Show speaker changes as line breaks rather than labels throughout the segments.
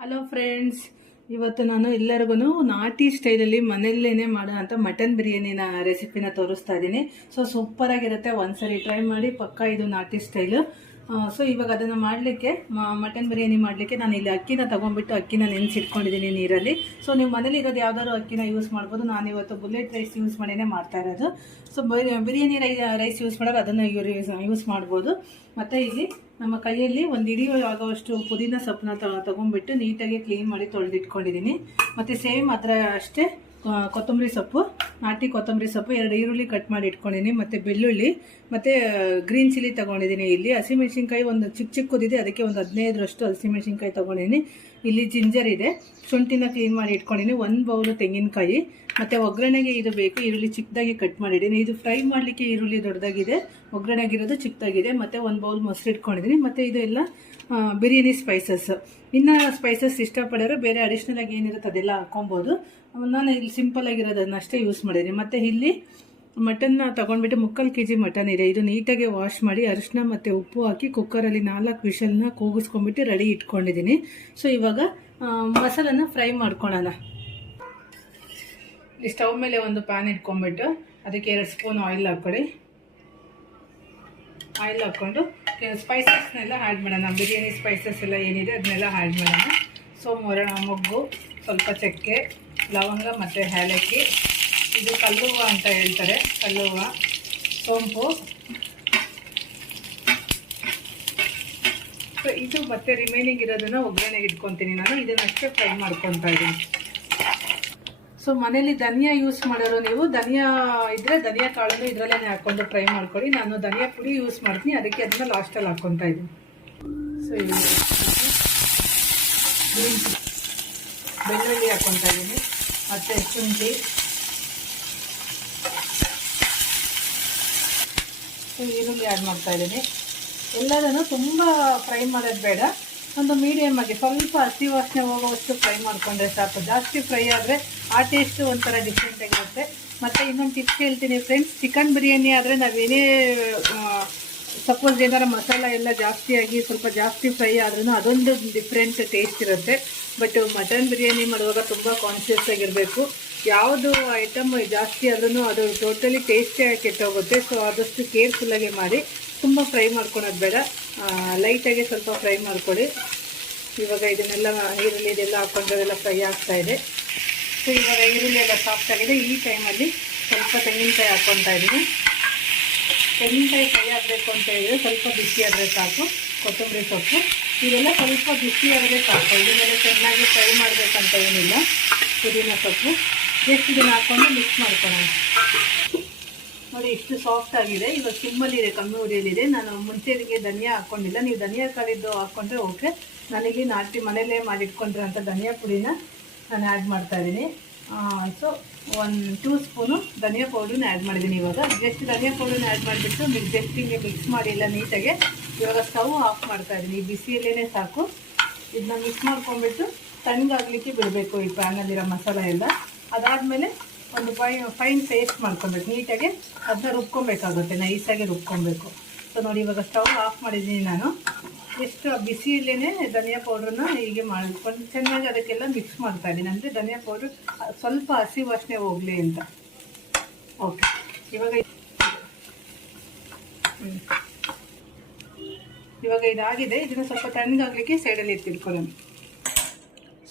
Hello friends ಇವತ್ತು ನಾನು ಎಲ್ಲರಿಗೂ ನಾಟಿ ಸ್ಟೈಲಲ್ಲಿ ಮನೆಯಲ್ಲೇನೆ ಮಾಡೋ ಅಂತ ಮಟನ್ ಬಿರಿಯಾನಿನ ರೆಸಿಪಿನ ತೋರಿಸ್ತಾ ಇದ್ದೀನಿ. ಸೊ ಸೂಪರ್ ಆಗಿರುತ್ತೆ. ಒಂದ್ಸರಿ ಟ್ರೈ ಮಾಡಿ ಪಕ್ಕ ಇದು ನಾಟಿ ಸ್ಟೈಲು ಸೊ ಇವಾಗ ಅದನ್ನು ಮಾಡಲಿಕ್ಕೆ ಮಟನ್ ಬಿರಿಯಾನಿ ಮಾಡಲಿಕ್ಕೆ ನಾನು ಇಲ್ಲಿ ಅಕ್ಕಿನ ತಗೊಂಡ್ಬಿಟ್ಟು ಅಕ್ಕಿನ ನೆನೆಸಿಟ್ಕೊಂಡಿದ್ದೀನಿ ನೀರಲ್ಲಿ. ಸೊ ನೀವು ಮನೇಲಿ ಇರೋದು ಯಾವ್ದಾದ್ರು ಅಕ್ಕಿನ ಯೂಸ್ ಮಾಡ್ಬೋದು. ನಾನು ಇವತ್ತು ಬುಲೆಟ್ ರೈಸ್ ಯೂಸ್ ಮಾಡಿನೇ ಮಾಡ್ತಾ ಇರೋದು. ಸೊ ಬಿರಿಯಾನಿ ರೈಸ್ ಯೂಸ್ ಮಾಡೋರು ಅದನ್ನು ಯೂಸ್ ಯೂಸ್ ಮಾಡ್ಬೋದು. ಮತ್ತು ಇಲ್ಲಿ ನಮ್ಮ ಕೈಯಲ್ಲಿ ಒಂದು ಇಡೀ ಆಗೋವಷ್ಟು ಪುದೀನ ಸೊಪ್ಪನ್ನ ತಗೊಂಡ್ಬಿಟ್ಟು ನೀಟಾಗಿ ಕ್ಲೀನ್ ಮಾಡಿ ತೊಳೆದಿಟ್ಕೊಂಡಿದ್ದೀನಿ. ಮತ್ತು ಸೇಮ್ ಅದರ ಅಷ್ಟೇ ಕೊತ್ತಂಬರಿ ಸೊಪ್ಪು, ನಾಟಿ ಕೊತ್ತಂಬರಿ ಸೊಪ್ಪು, ಎರಡು ಈರುಳ್ಳಿ ಕಟ್ ಮಾಡಿ ಇಟ್ಕೊಂಡಿದ್ದೀನಿ, ಮತ್ತು ಬೆಳ್ಳುಳ್ಳಿ, ಮತ್ತು ಗ್ರೀನ್ ಚಿಲ್ಲಿ ತೊಗೊಂಡಿದ್ದೀನಿ ಇಲ್ಲಿ. ಹಸಿಮೆಣ್ಸಿನ್ಕಾಯಿ ಒಂದು ಚಿಕ್ಕ ಚಿಕ್ಕದಿದೆ, ಅದಕ್ಕೆ ಒಂದು ಹದಿನೈದರಷ್ಟು ಹಸಿಮೆಣ್ಸಿನ್ಕಾಯಿ ತೊಗೊಂಡಿದ್ದೀನಿ. ಇಲ್ಲಿ ಜಿಂಜರ್ ಇದೆ, ಶುಂಠಿನ ಕ್ಲೀನ್ ಮಾಡಿ ಇಟ್ಕೊಂಡಿದ್ದೀನಿ, ಒಂದು ಬೌಲು ತೆಂಗಿನಕಾಯಿ ಮತ್ತು ಒಗ್ಗರಣೆಗೆ ಇದು ಬೇಕು, ಈರುಳ್ಳಿ ಚಿಕ್ಕದಾಗಿ ಕಟ್ ಮಾಡಿದ್ದೀನಿ. ಇದು ಫ್ರೈ ಮಾಡಲಿಕ್ಕೆ ಈರುಳ್ಳಿ ದೊಡ್ಡದಾಗಿದೆ. ಒಗ್ಗರಣೆಗಿರೋದು ಚಿಕ್ಕದಾಗಿದೆ. ಮತ್ತು ಒಂದು ಬೌಲ್ ಮೊಸರು ಇಟ್ಕೊಂಡಿದ್ದೀನಿ. ಮತ್ತು ಇದು ಎಲ್ಲ ಬಿರಿಯಾನಿ ಸ್ಪೈಸಸ್ ಇನ್ನು ಸ್ಪೈಸಸ್ ಇಷ್ಟಪಡೋರು ಬೇರೆ ಅಡಿಷ್ನಲ್ ಆಗಿ ಏನಿರುತ್ತೆ ಅದೆಲ್ಲ ಹಾಕೊಬೋದು ನಾನು ಇಲ್ಲಿ ಸಿಂಪಲ್ ಅಷ್ಟೇ ಯೂಸ್ ಮಾಡಿದ್ದೀನಿ. ಮತ್ತು ಇಲ್ಲಿ ಮಟನ್ನ ತೊಗೊಂಡ್ಬಿಟ್ಟು ಮುಕ್ಕಾಲು ಕೆ ಜಿ ಮಟನ್ ಇದೆ. ಇದು ನೀಟಾಗಿ ವಾಶ್ ಮಾಡಿ ಅರಿಶಿನ ಮತ್ತು ಉಪ್ಪು ಹಾಕಿ ಕುಕ್ಕರಲ್ಲಿ ನಾಲ್ಕು ವಿಷಲ್ನ ಕೂಗಿಸ್ಕೊಂಡ್ಬಿಟ್ಟು ರೆಡಿ ಇಟ್ಕೊಂಡಿದ್ದೀನಿ. ಸೊ ಇವಾಗ ಮಸಾಲನ್ನು ಫ್ರೈ ಮಾಡ್ಕೊಳ್ಳೋಣ. ಈ ಸ್ಟವ್ ಮೇಲೆ ಒಂದು ಪ್ಯಾನ್ ಇಟ್ಕೊಂಡ್ಬಿಟ್ಟು ಅದಕ್ಕೆ ಎರಡು ಸ್ಪೂನ್ ಆಯಿಲ್ ಹಾಕ್ಕೊಳ್ಳಿ. ಆಯಿಲ್ ಹಾಕ್ಕೊಂಡು ಸ್ಪೈಸಸ್ನೆಲ್ಲ ಆ್ಯಡ್ ಮಾಡೋಣ. ಬಿರಿಯಾನಿ ಸ್ಪೈಸಸ್ ಎಲ್ಲ ಏನಿದೆ ಅದನ್ನೆಲ್ಲ ಆ್ಯಡ್ ಮಾಡೋಣ. ಸೊ ಮೊರ ಮೊಗ್ಗು, ಸ್ವಲ್ಪ ಚಕ್ಕೆ, ಲವಂಗ ಮತ್ತು ಏಲಕ್ಕಿ. ಇದು ಕಲ್ಲುವ ಅಂತ ಹೇಳ್ತಾರೆ. ಕಲ್ಲುವ, ಸೋಂಪು. ಸೊ ಇದು ಮತ್ತೆ ರಿಮೈನಿಂಗ್ ಇರೋದನ್ನ ಒಗ್ಗರಣೆಗೆ ಇಟ್ಕೊತೀನಿ. ನಾನು ಇದನ್ನಷ್ಟೇ ಫ್ರೈ ಮಾಡ್ಕೊತಾ ಇದ್ದೀನಿ. ಸೊ ಮನೇಲಿ ಧನಿಯಾ ಯೂಸ್ ಮಾಡೋರು ನೀವು? ಧನಿಯಾ ಇದ್ರೆ ಧನಿಯಾ ಕಾಳನ್ನು ಇದರಲ್ಲೇ ಹಾಕೊಂಡು ಫ್ರೈ ಮಾಡ್ಕೊಳ್ಳಿ. ನಾನು ಧನಿಯಾ ಪುಡಿ ಯೂಸ್ ಮಾಡ್ತೀನಿ. ಅದಕ್ಕೆ ಅದನ್ನ ಲಾಸ್ಟಲ್ಲಿ ಹಾಕ್ಕೊತಾ ಇದ್ದೀನಿ. ಸೊ ಬೆಳ್ಳುಳ್ಳಿ ಹಾಕ್ಕೊತಾ ಇದ್ದೀನಿ. ಮತ್ತು ಶುಂಠಿ. ಈರುಳ್ಳಿ ಆ್ಯಡ್ ಮಾಡ್ತಾ ಇದ್ದೀನಿ. ಎಲ್ಲದನ್ನು ತುಂಬ ಫ್ರೈ ಮಾಡೋದು ಬೇಡ. ಒಂದು ಮೀಡಿಯಮ್ ಆಗಿ ಸ್ವಲ್ಪ ಹಸಿ ವಾಸನೆ ಹೋಗೋವಷ್ಟು ಫ್ರೈ ಮಾಡಿಕೊಂಡ್ರೆ ಸಾಕು. ಜಾಸ್ತಿ ಫ್ರೈ ಆದರೆ ಆ ಟೇಸ್ಟ್ ಒಂಥರ ಡಿಫ್ರೆಂಟ್ ಆಗಿರುತ್ತೆ. ಮತ್ತು ಇನ್ನೊಂದು ಟಿಪ್ಸ್ ಹೇಳ್ತೀನಿ ಫ್ರೆಂಡ್ಸ್ ಚಿಕನ್ ಬಿರಿಯಾನಿ ಆದರೆ ನಾವೇನೇ ಸಪೋಸ್ ಏನಾರ ಮಸಾಲ ಎಲ್ಲ ಜಾಸ್ತಿಯಾಗಿ ಸ್ವಲ್ಪ ಜಾಸ್ತಿ ಫ್ರೈ ಆದ್ರೂ ಅದೊಂದು ಡಿಫ್ರೆಂಟ್ ಟೇಸ್ಟ್ ಇರುತ್ತೆ. ಬಟ್ ಮಟನ್ ಬಿರಿಯಾನಿ ಮಾಡುವಾಗ ತುಂಬ ಕಾನ್ಷಿಯಸ್ ಆಗಿರಬೇಕು. ಯಾವುದು ಐಟಮ್ ಜಾಸ್ತಿ ಆದ್ರೂ ಅದು ಟೋಟಲಿ ಟೇಸ್ಟೇ ಕೆಟ್ಟೋಗುತ್ತೆ. ಸೊ ಆದಷ್ಟು ಕೇರ್ಫುಲ್ಲಾಗಿ ಮಾಡಿ ತುಂಬ ಫ್ರೈ ಮಾಡ್ಕೊಳೋದು ಬೇಡ. ಲೈಟಾಗಿ ಸ್ವಲ್ಪ ಫ್ರೈ ಮಾಡ್ಕೊಳ್ಳಿ ಇವಾಗ ಇದನ್ನೆಲ್ಲ ನೀರಲ್ಲಿ ಇದೆಲ್ಲ ಹಾಕೊಂಡ್ರೆಲ್ಲ ಫ್ರೈ ಆಗ್ತಾಯಿದೆ ಸೊ ಇವಾಗ ಈರುಳ್ಳಿ ಎಲ್ಲ ಸಾಫ್ಟ್ ಆಗಿದೆ. ಈ ಟೈಮಲ್ಲಿ ಸ್ವಲ್ಪ ತೆಂಗಿನಕಾಯಿ ಹಾಕ್ಕೊತಾ ಇದ್ದೀನಿ. ತೆಂಗಿನಕಾಯಿ ಕೈ ಆಗಬೇಕು ಅಂತ ಹೇಳಿದರೆ ಸ್ವಲ್ಪ ಬಿಸಿ ಆದರೆ ಸಾಕು. ಕೊತ್ತಂಬರಿ ಸೊಪ್ಪು. ಇದೆಲ್ಲ ಸ್ವಲ್ಪ ಬಿಸಿ ಆದರೆ ಸಾಕು. ಇದನ್ನೆಲ್ಲ ಚೆನ್ನಾಗಿ ಫ್ರೈ ಮಾಡಬೇಕಂತ ಏನಿಲ್ಲ. ಪುದೀನ ಸೊಪ್ಪು. ಎಷ್ಟು ದಿನ ಹಾಕ್ಕೊಂಡು ಮಿಕ್ಸ್ ಮಾಡ್ಕೊಳ್ಳೋಣ. ನೋಡಿ, ಇಷ್ಟು ಸಾಫ್ಟ್ ಆಗಿದೆ. ಇವಾಗ ಸಿಮ್ಮಲ್ಲಿದೆ ಕಮ್ಮಿ ಉರಿಯಲ್ಲಿದೆ ನಾನು ಮುಂಚೆಗೆ ಧನಿಯಾ ಹಾಕ್ಕೊಂಡಿಲ್ಲ ನೀವು ಧನಿಯಾ ಕಾಲಿದ್ದು ಹಾಕ್ಕೊಂಡ್ರೆ ಓಕೆ ನನಗೆ ನಾಟಿ ಮನೆಯಲ್ಲೇ ಅಂತ ಧನಿಯಾ ಪುಡಿನ ನಾನು ಆ್ಯಡ್ ಮಾಡ್ತಾ ಇದ್ದೀನಿ. ಸೊ ಒಂದು ಟೂ ಸ್ಪೂನು ಧನಿಯಾ ಪೌಡ್ರನ್ನ ಆ್ಯಡ್ ಮಾಡಿದ್ದೀನಿ ಇವಾಗ. ಜಸ್ಟ್ ಧನಿಯಾ ಪೌಡ್ರನ್ನ ಆ್ಯಡ್ ಮಾಡಿಬಿಟ್ಟು ಮಿಕ್ಸ್ ಜಸ್ಟ್ ಹಿಂಗೆ ಮಿಕ್ಸ್ ಮಾಡಿ ನೀಟಾಗೆ ನೀಟಾಗಿ ಇವಾಗ ಸ್ಟವ್ ಆಫ್ ಮಾಡ್ತಾ ಇದ್ದೀನಿ. ಈ ಬಿಸಿಯಲ್ಲೇ ಸಾಕು. ಇದನ್ನ ಮಿಕ್ಸ್ ಮಾಡ್ಕೊಂಡ್ಬಿಟ್ಟು ತಣ್ಣಗಾಗಲಿಕ್ಕೆ ಬಿಡಬೇಕು ಈ ಪ್ಯಾನಲ್ಲಿರೋ ಮಸಾಲೆ ಎಲ್ಲ. ಅದಾದಮೇಲೆ ಒಂದು ಫೈ ಫೈನ್ ಪೇಸ್ಟ್ ಮಾಡ್ಕೊಬೇಕು. ನೀಟಾಗಿ ಅದನ್ನ ರುಬ್ಕೊಬೇಕಾಗುತ್ತೆ. ನೈಸಾಗಿ ರುಬ್ಕೊಬೇಕು. ಸೊ ನೋಡಿ ಇವಾಗ ಸ್ಟವ್ ಆಫ್ ಮಾಡಿದ್ದೀನಿ ನಾನು. ಎಷ್ಟು ಬಿಸಿಯಲ್ಲೇ ಧನಿಯಾ ಪೌಡ್ರನ್ನ ಹೀಗೆ ಮಾಡ್ಕೊಂಡು ಚೆನ್ನಾಗಿ ಅದಕ್ಕೆಲ್ಲ ಮಿಕ್ಸ್ ಮಾಡ್ತಾ ಇದ್ದೀನಿ. ಅಂದರೆ ಧನಿಯಾ ಪೌಡ್ರ್ ಸ್ವಲ್ಪ ಹಸಿ ವಾಸನೆ ಹೋಗಲಿ ಅಂತ. ಓಕೆ ಇವಾಗ. ಇವಾಗ ಇದಾಗಿದೆ. ಇದನ್ನು ಸ್ವಲ್ಪ ತಣ್ಣಗಾಗಲಿಕ್ಕೆ ಸೈಡಲ್ಲಿ ಎತ್ತಿಟ್ಕೊಳ್ಳೋಣ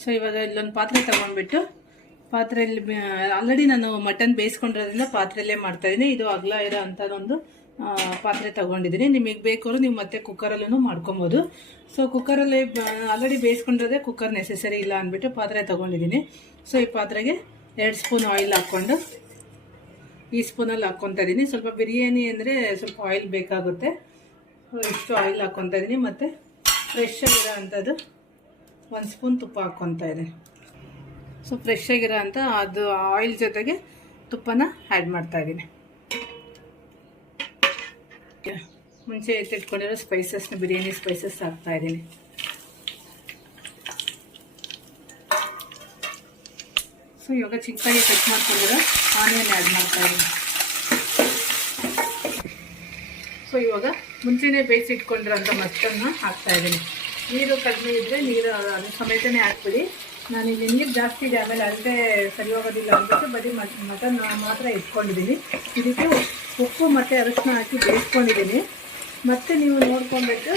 ಸೊ ಇವಾಗ ಇಲ್ಲೊಂದು ಪಾತ್ರೆ ತೊಗೊಂಡ್ಬಿಟ್ಟು, ಪಾತ್ರೆಯಲ್ಲಿ ಆಲ್ರೆಡಿ ನಾನು ಮಟನ್ ಬೇಯಿಸ್ಕೊಂಡಿರೋದ್ರಿಂದ ಪಾತ್ರೆಯಲ್ಲೇ ಮಾಡ್ತಾ ಇದ್ದೀನಿ. ಇದು ಅಗಲ ಇರೋ ಅಂಥದ್ದೊಂದು ಪಾತ್ರೆ ತಗೊಂಡಿದ್ದೀನಿ. ನಿಮಗೆ ಬೇಕಾದ್ರೂ ನೀವು ಮತ್ತೆ ಕುಕ್ಕರಲ್ಲೂ ಮಾಡ್ಕೊಬೋದು. ಸೊ ಕುಕ್ಕರಲ್ಲಿ ಆಲ್ರೆಡಿ ಬೇಯಿಸ್ಕೊಂಡಿರೋದೇ ಕುಕ್ಕರ್ ನೆಸೆಸರಿ ಇಲ್ಲ ಅಂದ್ಬಿಟ್ಟು ಪಾತ್ರೆ ತೊಗೊಂಡಿದ್ದೀನಿ. ಸೊ ಈ ಪಾತ್ರೆಗೆ ಎರಡು ಸ್ಪೂನ್ ಆಯಿಲ್ ಹಾಕ್ಕೊಂಡು, ಈ ಸ್ಪೂನಲ್ಲಿ ಹಾಕ್ಕೊತಾ ಇದ್ದೀನಿ. ಸ್ವಲ್ಪ ಬಿರಿಯಾನಿ ಅಂದರೆ ಸ್ವಲ್ಪ ಆಯಿಲ್ ಬೇಕಾಗುತ್ತೆ. ಇಷ್ಟು ಆಯಿಲ್ ಹಾಕ್ಕೊತಾ ಇದ್ದೀನಿ. ಮತ್ತು ಫ್ರೆಶ್ ಆಗಿರೋ ಅಂಥದ್ದು ಒಂದು ಸ್ಪೂನ್ ತುಪ್ಪ ಹಾಕ್ಕೊತಾ ಇದೆ ಸೊ ಫ್ರೆಶ್ ಆಗಿರೋ ಅಂಥ ಅದು ಆಯಿಲ್ ಜೊತೆಗೆ ತುಪ್ಪನ ಆ್ಯಡ್ ಮಾಡ್ತಾ ಇದ್ದೀನಿ. ಮುಂಚೆ ಎತ್ತಿಟ್ಕೊಂಡಿರೋ ಸ್ಪೈಸಸ್ನ ಬಿರಿಯಾನಿ ಸ್ಪೈಸಸ್ ಹಾಕ್ತಾ ಇದ್ದೀನಿ. ಸೊ ಇವಾಗ ಚಿಕ್ಕದಾಗಿ ಕಟ್ ಮಾಡ್ಕೊಂಡಿರೋ ಆನಿಯನ್ ಆ್ಯಡ್ ಮಾಡ್ತಾ ಇದ್ದೀನಿ. ಸೊ ಇವಾಗ ಮುಂಚೆನೇ ಬೇಯಿಸಿಟ್ಕೊಂಡಿರೋಂಥ ಮಸ್ಟನ್ನ ಹಾಕ್ತಾ ಇದ್ದೀನಿ. ನೀರು ಕಡಿಮೆ ಇದ್ದರೆ ನೀರು ಅದು ಸಮೇತನೇ ಹಾಕ್ಬಿಡಿ. ನಾನು ಇಲ್ಲಿ ನೀರು ಜಾಸ್ತಿ ಇದೆ, ಆಮೇಲೆ ಅಲ್ಲದೆ ಸರಿ ಹೋಗೋದಿಲ್ಲ ಅಂದ್ಬಿಟ್ಟು ಬರೀ ಮಟನ್ ಮಾತ್ರ ಇಟ್ಕೊಂಡಿದ್ದೀನಿ. ಇದಕ್ಕೆ ಉಪ್ಪು ಮತ್ತು ಅರಿಶಿನ ಹಾಕಿ ಬೇಯಿಸ್ಕೊಂಡಿದ್ದೀನಿ. ಮತ್ತೆ ನೀವು ನೋಡ್ಕೊಂಡ್ಬಿಟ್ಟು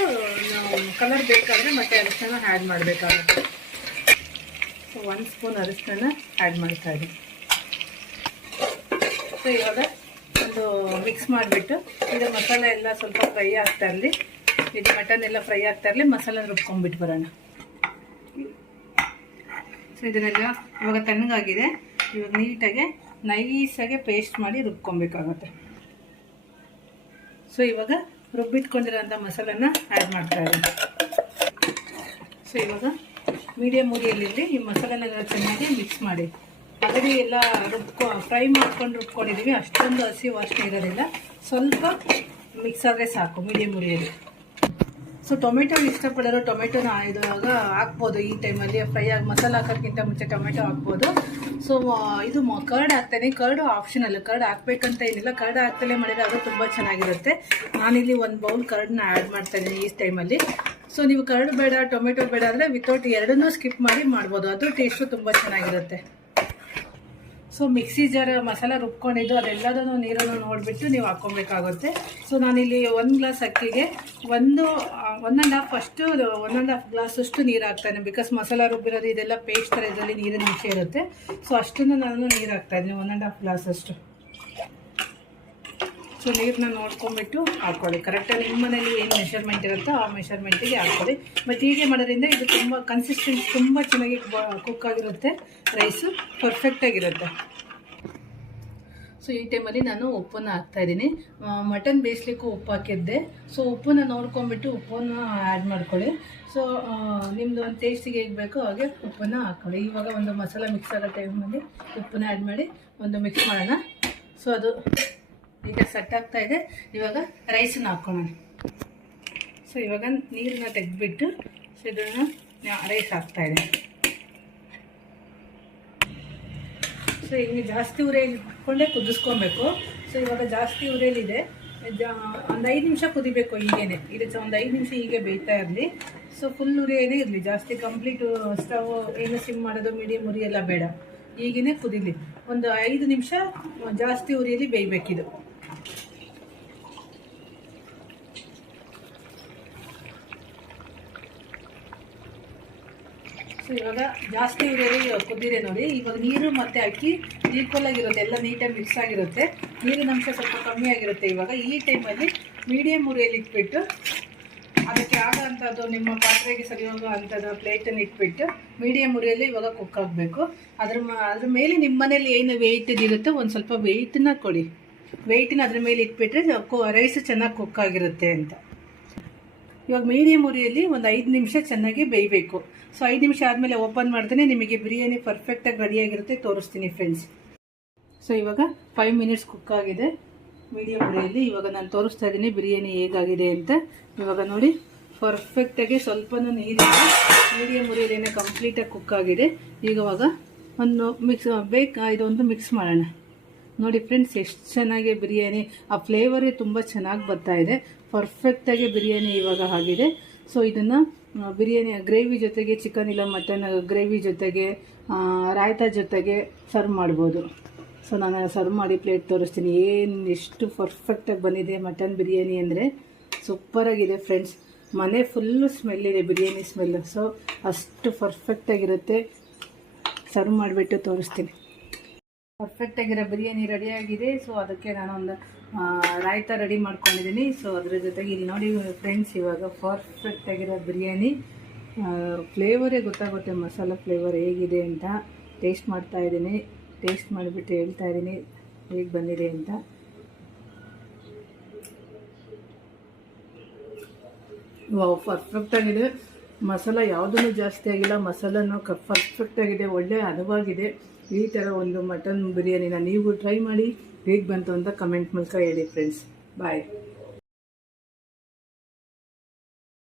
ನಾವು ಕಲರ್ ಬೇಕಾದರೆ ಮತ್ತೆ ಅರಿಶಿನ ಆ್ಯಡ್ ಮಾಡಬೇಕಾಗುತ್ತೆ. ಸೊ ಒಂದು ಸ್ಪೂನ್ ಅರಿಶಿನ ಆ್ಯಡ್ ಮಾಡ್ತಾ ಇದ್ದೀನಿ. ಸೊ ಇವಾಗ ಒಂದು ಮಿಕ್ಸ್ ಮಾಡಿಬಿಟ್ಟು ಇದು ಮಸಾಲೆ ಎಲ್ಲ ಸ್ವಲ್ಪ ಫ್ರೈ ಆಗ್ತಾ ಇರಲಿ. ಇದು ಮಟನ್ ಎಲ್ಲ ಫ್ರೈ ಆಗ್ತಾ ಇರಲಿ ಮಸಾಲೆ ರುಬ್ಕೊಂಡ್ಬಿಟ್ಟು ಬರೋಣ. ಸೊ ಇದನ್ನೆಲ್ಲ ಇವಾಗ ತಣ್ಣಗಾಗಿದೆ. ಇವಾಗ ನೀಟಾಗಿ ನೈಸಾಗೆ ಪೇಸ್ಟ್ ಮಾಡಿ ರುಬ್ಕೊಬೇಕಾಗುತ್ತೆ. ಸೊ ಇವಾಗ ರುಬ್ಬಿಟ್ಕೊಂಡಿರೋಂಥ ಮಸಾಲನ್ನ ಆ್ಯಡ್ ಮಾಡ್ತಾ ಇದ್ದೀನಿ ಸೊ ಇವಾಗ ಮೀಡಿಯಮ್ ಉರಿಯಲ್ಲಿರಲಿ ಈ ಮಸಾಲೆನೆಲ್ಲ ಚೆನ್ನಾಗಿ ಮಿಕ್ಸ್ ಮಾಡಿ. ಅಗಡಿ ಎಲ್ಲ ರುಬ್ಕೊ ಫ್ರೈ ಮಾಡ್ಕೊಂಡು ರುಬ್ಕೊಂಡಿದ್ದೀವಿ ಅಷ್ಟೊಂದು ಹಸಿ ವಾಸನೆ ಇರೋದಿಲ್ಲ. ಸ್ವಲ್ಪ ಮಿಕ್ಸ್ ಆದರೆ ಸಾಕು ಮೀಡಿಯಮ್ ಉರಿಯಲ್ಲಿ ಸೊ ಟೊಮೆಟೊ ಇಷ್ಟಪಡೋರು ಟೊಮೆಟೊನ ಇದಾಗ ಹಾಕ್ಬೋದು. ಈ ಟೈಮಲ್ಲಿ ಫ್ರೈ ಆಗಿ ಮಸಾಲ ಹಾಕೋಕ್ಕಿಂತ ಮುಂಚೆ ಟೊಮೆಟೊ ಹಾಕ್ಬೋದು. ಸೊ ಇದು ಕರ್ಡ್ ಹಾಕ್ತೇನೆ. ಕರ್ಡು ಆಪ್ಷನಲ್ ಕರ್ಡ್ ಹಾಕ್ಬೇಕಂತ ಏನಿಲ್ಲ. ಕರ್ಡ್ ಹಾಕ್ತಲೇ ಮಾಡಿದ್ರೆ ಅದು ತುಂಬ ಚೆನ್ನಾಗಿರುತ್ತೆ. ನಾನಿಲ್ಲಿ ಒಂದು ಬೌಲ್ ಕರ್ಡ್ನ ಆ್ಯಡ್ ಮಾಡ್ತಾ ಇದ್ದೀನಿ ಈ ಟೈಮಲ್ಲಿ ಸೊ ನೀವು ಕರ್ಡ್ ಬೇಡ ಟೊಮೆಟೊ ಬೇಡ ಅಂದರೆ ವಿತೌಟ್ ಎರಡನ್ನೂ ಸ್ಕಿಪ್ ಮಾಡಿ ಮಾಡ್ಬೋದು. ಅದು ಟೇಸ್ಟು ತುಂಬ ಚೆನ್ನಾಗಿರುತ್ತೆ. ಸೊ ಮಿಕ್ಸಿ ಜಾರ್ ಮಸಾಲ ರುಬ್ಕೊಂಡಿದ್ದು, ಅದೆಲ್ಲದನ್ನು ನೀರನ್ನು ನೋಡಿಬಿಟ್ಟು ನೀವು ಹಾಕ್ಕೊಬೇಕಾಗುತ್ತೆ. ಸೊ ನಾನಿಲ್ಲಿ ಒಂದು ಗ್ಲಾಸ್ ಅಕ್ಕಿಗೆ ಒಂದು ಒನ್ ಆ್ಯಂಡ್ ಹಾಫ್ ಅಷ್ಟು ಒನ್ ಆ್ಯಂಡ್ ಹಾಫ್ ಗ್ಲಾಸ್ ಅಷ್ಟು ನೀರು ಹಾಕ್ತಾನೆ ಬಿಕಾಸ್ ಮಸಾಲ ರುಬ್ಬಿರೋದು, ಇದೆಲ್ಲ ಪೇಸ್ಟ್ ಥರ ಇದರಲ್ಲಿ ನೀರಿನ ಅಂಶ ಇರುತ್ತೆ. ಸೊ ಅಷ್ಟನ್ನು ನಾನು ನೀರು ಹಾಕ್ತಾಯಿದ್ದೀನಿ ಒನ್ ಆ್ಯಂಡ್ ಹಾಫ್ ಗ್ಲಾಸ್ ಅಷ್ಟು. ಸೊ ನೀರನ್ನ ನೋಡ್ಕೊಂಬಿಟ್ಟು ಹಾಕ್ಕೊಳ್ಳಿ ಕರೆಕ್ಟಾಗಿ ನಿಮ್ಮ ಮನೇಲಿ ಏನು ಮೆಷರ್ಮೆಂಟ್ ಇರುತ್ತೋ ಆ ಮೆಷರ್ಮೆಂಟಿಗೆ ಹಾಕ್ಕೊಳ್ಳಿ ಮತ್ತು ಹೀಗೆ ಮಾಡೋದ್ರಿಂದ ಇದು ತುಂಬ ಕನ್ಸಿಸ್ಟೆನ್ಸ್ ತುಂಬ ಚೆನ್ನಾಗಿ ಕುಕ್ ಆಗಿರುತ್ತೆ. ರೈಸು ಪರ್ಫೆಕ್ಟಾಗಿರುತ್ತೆ ಸೊ ಈ ಟೈಮಲ್ಲಿ ನಾನು ಉಪ್ಪನ್ನು ಹಾಕ್ತಾಯಿದ್ದೀನಿ ಮಟನ್ ಬೇಯಿಸ್ಲಿಕ್ಕೂ ಉಪ್ಪು ಹಾಕಿದ್ದೆ. ಸೊ ಉಪ್ಪನ್ನ ನೋಡ್ಕೊಂಬಿಟ್ಟು ಉಪ್ಪನ್ನು ಆ್ಯಡ್ ಮಾಡ್ಕೊಳ್ಳಿ. ಸೊ ನಿಮ್ಮದು ಒಂದು ಟೇಸ್ಟಿಗೆ ಹೇಗೆ ಬೇಕೋ ಹಾಗೆ ಉಪ್ಪನ್ನು ಹಾಕ್ಕೊಳ್ಳಿ ಇವಾಗ ಒಂದು ಮಸಾಲ ಮಿಕ್ಸ್ ಆಗೋ ಟೈಮಲ್ಲಿ ಉಪ್ಪನ್ನ ಆ್ಯಡ್ ಮಾಡಿ ಒಂದು ಮಿಕ್ಸ್ ಮಾಡೋಣ. ಸೊ ಅದು ಈಗ ಸೆಟ್ ಆಗ್ತಾ ಇದೆ. ಇವಾಗ ರೈಸನ್ನ ಹಾಕ್ಕೊಳ್ಳೋಣ ಸೊ ಇವಾಗ ನೀರನ್ನ ತೆಗೆದ್ಬಿಟ್ಟು ಸೊ ಇದನ್ನು ರೈಸ್ ಹಾಕ್ತಾ ಇದೆ. ಸೊ ಇನ್ನು ಜಾಸ್ತಿ ಉರಿಯಲ್ಲಿ ಹಾಕ್ಕೊಂಡೆ ಕುದಿಸ್ಕೊಬೇಕು. ಸೊ ಇವಾಗ ಜಾಸ್ತಿ ಉರಿಯಲ್ಲಿದೆ ಒಂದು ಐದು ನಿಮಿಷ ಕುದಿಬೇಕು ಹೀಗೇನೆ. ಇದು ಒಂದು ಐದು ನಿಮಿಷ ಹೀಗೆ ಬೇಯ್ತಾ ಇರಲಿ. ಸೊ ಫುಲ್ ಉರಿಯೇನೇ ಇರಲಿ. ಜಾಸ್ತಿ ಕಂಪ್ಲೀಟ್ ಸ್ಟವ್ ಏನು ಸಿಮ್ ಮಾಡೋದು ಮೀಡಿಯಮ್ ಉರಿಯೆಲ್ಲ ಬೇಡ. ಈಗೇನೆ ಕುದಿಲಿ. ಒಂದು ಐದು ನಿಮಿಷ ಜಾಸ್ತಿ ಉರಿಯಲ್ಲಿ ಬೇಯಬೇಕಿದು. ಸೊ ಇವಾಗ ಜಾಸ್ತಿ ಇರೋದು ಕುದ್ದಿದೆ ನೋಡಿ. ಇವಾಗ ನೀರು ಮತ್ತು ಅಕ್ಕಿ ಈಕ್ವಲ್ ಆಗಿರುತ್ತೆ ಎಲ್ಲ ನೀಟಾಗಿ ಮಿಕ್ಸ್ ಆಗಿರುತ್ತೆ. ನೀರಿನ ಅಂಶ ಸ್ವಲ್ಪ ಕಮ್ಮಿ ಆಗಿರುತ್ತೆ ಇವಾಗ. ಈ ಟೈಮಲ್ಲಿ ಮೀಡಿಯಮ್ ಉರಿಯಲ್ಲಿ ಇಟ್ಬಿಟ್ಟು ಅದಕ್ಕೆ ಆಗೋಂಥದ್ದು ನಿಮ್ಮ ಪಾತ್ರೆಗೆ ಸರಿ ಹೋಗೋ ಅಂಥದ್ದು ಪ್ಲೇಟನ್ನು ಇಟ್ಬಿಟ್ಟು ಮೀಡಿಯಮ್ ಉರಿಯಲ್ಲಿ ಇವಾಗ ಕುಕ್ ಆಗಬೇಕು. ಅದ್ರ ಅದ್ರ ಮೇಲೆ ನಿಮ್ಮ ಮನೇಲಿ ಏನು ವೆಯ್ಟ್ ಇರುತ್ತೋ ಒಂದು ಸ್ವಲ್ಪ ವೆಯ್ಟನ್ನ ಕೊಡಿ. ವೆಯ್ಟನ್ನ ಅದ್ರ ಮೇಲೆ ಇಟ್ಬಿಟ್ರೆ ರೈಸ್ ಚೆನ್ನಾಗಿ ಕುಕ್ ಆಗಿರುತ್ತೆ ಅಂತ. ಇವಾಗ ಮೀಡಿಯಂ ಉರಿಯಲ್ಲಿ ಒಂದು ಐದು ನಿಮಿಷ ಚೆನ್ನಾಗಿ ಬೇಯಬೇಕು. ಸೊ ಐದು ನಿಮಿಷ ಆದಮೇಲೆ ಓಪನ್ ಮಾಡ್ತಾನೆ, ನಿಮಗೆ ಬಿರಿಯಾನಿ ಪರ್ಫೆಕ್ಟಾಗಿ ರೆಡಿಯಾಗಿರುತ್ತೆ ತೋರಿಸ್ತೀನಿ ಫ್ರೆಂಡ್ಸ್ ಸೊ ಇವಾಗ ಫೈವ್ ಮಿನಿಟ್ಸ್ ಕುಕ್ ಆಗಿದೆ. ಮೀಡಿಯಮ್ ಉರಿಯಲ್ಲಿ ಇವಾಗ ನಾನು ತೋರಿಸ್ತಾ ಇದ್ದೀನಿ ಬಿರಿಯಾನಿ ಹೇಗಾಗಿದೆ ಅಂತ. ಇವಾಗ ನೋಡಿ ಪರ್ಫೆಕ್ಟಾಗಿ ಸ್ವಲ್ಪನೂ ನೀರಿಲ್ಲ. ಮೀಡಿಯಮ್ ಕಂಪ್ಲೀಟ್ ಕಂಪ್ಲೀಟಾಗಿ ಕುಕ್ ಆಗಿದೆ. ಈಗ ಇವಾಗ ಒಂದು ಮಿಕ್ಸ್ ಬೇಕು ಇದೊಂದು ಮಿಕ್ಸ್ ಮಾಡೋಣ. ನೋಡಿ ಫ್ರೆಂಡ್ಸ್ ಎಷ್ಟು ಚೆನ್ನಾಗಿ ಬಿರಿಯಾನಿ. ಆ ಫ್ಲೇವರೇ ತುಂಬ ಚೆನ್ನಾಗಿ ಬರ್ತಾ ಇದೆ. ಪರ್ಫೆಕ್ಟಾಗಿ ಬಿರಿಯಾನಿ ಇವಾಗ ಆಗಿದೆ. ಸೊ ಇದನ್ನು ಬಿರಿಯಾನಿ ಗ್ರೇವಿ ಜೊತೆಗೆ ಚಿಕನ್ ಇಲ್ಲ ಮಟನ್ ಗ್ರೇವಿ ಜೊತೆಗೆ ರಾಯ್ತ ಜೊತೆಗೆ ಸರ್ವ್ ಮಾಡ್ಬೋದು. ಸೊ ನಾನು ಸರ್ವ್ ಮಾಡಿ ಪ್ಲೇಟ್ ತೋರಿಸ್ತೀನಿ. ಏನು ಎಷ್ಟು ಪರ್ಫೆಕ್ಟಾಗಿ ಬಂದಿದೆ ಮಟನ್ ಬಿರಿಯಾನಿ ಅಂದರೆ. ಸೂಪರಾಗಿದೆ ಫ್ರೆಂಡ್ಸ್ ಮನೆ ಫುಲ್ಲು ಸ್ಮೆಲ್ ಇದೆ, ಬಿರಿಯಾನಿ ಸ್ಮೆಲ್ಲು ಸೊ ಅಷ್ಟು ಪರ್ಫೆಕ್ಟಾಗಿರುತ್ತೆ ಸರ್ವ್ ಮಾಡಿಬಿಟ್ಟು ತೋರಿಸ್ತೀನಿ. ಪರ್ಫೆಕ್ಟಾಗಿರೋ ಬಿರಿಯಾನಿ ರೆಡಿಯಾಗಿದೆ ಸೊ ಅದಕ್ಕೆ ನಾನು ಒಂದು ರಾಯ್ತ ರೆಡಿ ಮಾಡ್ಕೊಂಡಿದ್ದೀನಿ. ಸೊ ಅದ್ರ ಜೊತೆಗೆ ಇಲ್ಲಿ ನೋಡಿ ಫ್ರೆಂಡ್ಸ್ ಇವಾಗ ಪರ್ಫೆಕ್ಟಾಗಿರೋ ಬಿರಿಯಾನಿ. ಫ್ಲೇವರೇ ಗೊತ್ತಾಗುತ್ತೆ, ಮಸಾಲ ಫ್ಲೇವರ್ ಹೇಗಿದೆ ಅಂತ. ಟೇಸ್ಟ್ ಮಾಡ್ತಾ ಇದ್ದೀನಿ. ಟೇಸ್ಟ್ ಮಾಡಿಬಿಟ್ಟು ಹೇಳ್ತಾ ಇದ್ದೀನಿ. ಹೇಗೆ ಬಂದಿದೆ ಅಂತ. ವಾವ್ ಪರ್ಫೆಕ್ಟಾಗಿದೆ ಮಸಾಲ ಯಾವುದೂ ಜಾಸ್ತಿ ಆಗಿಲ್ಲ. ಮಸಾಲನೂ ಕ ಪರ್ಫೆಕ್ಟಾಗಿದೆ ಒಳ್ಳೆ ಹದವಾಗಿದೆ. ಈ ಥರ ಒಂದು ಮಟನ್ ಬಿರಿಯಾನಿನ ನೀವು ಟ್ರೈ ಮಾಡಿ ಹೇಗೆ ಬಂತು ಅಂತ ಕಮೆಂಟ್ ಮೂಲಕ ಹೇಳಿ ಫ್ರೆಂಡ್ಸ್ ಬಾಯ್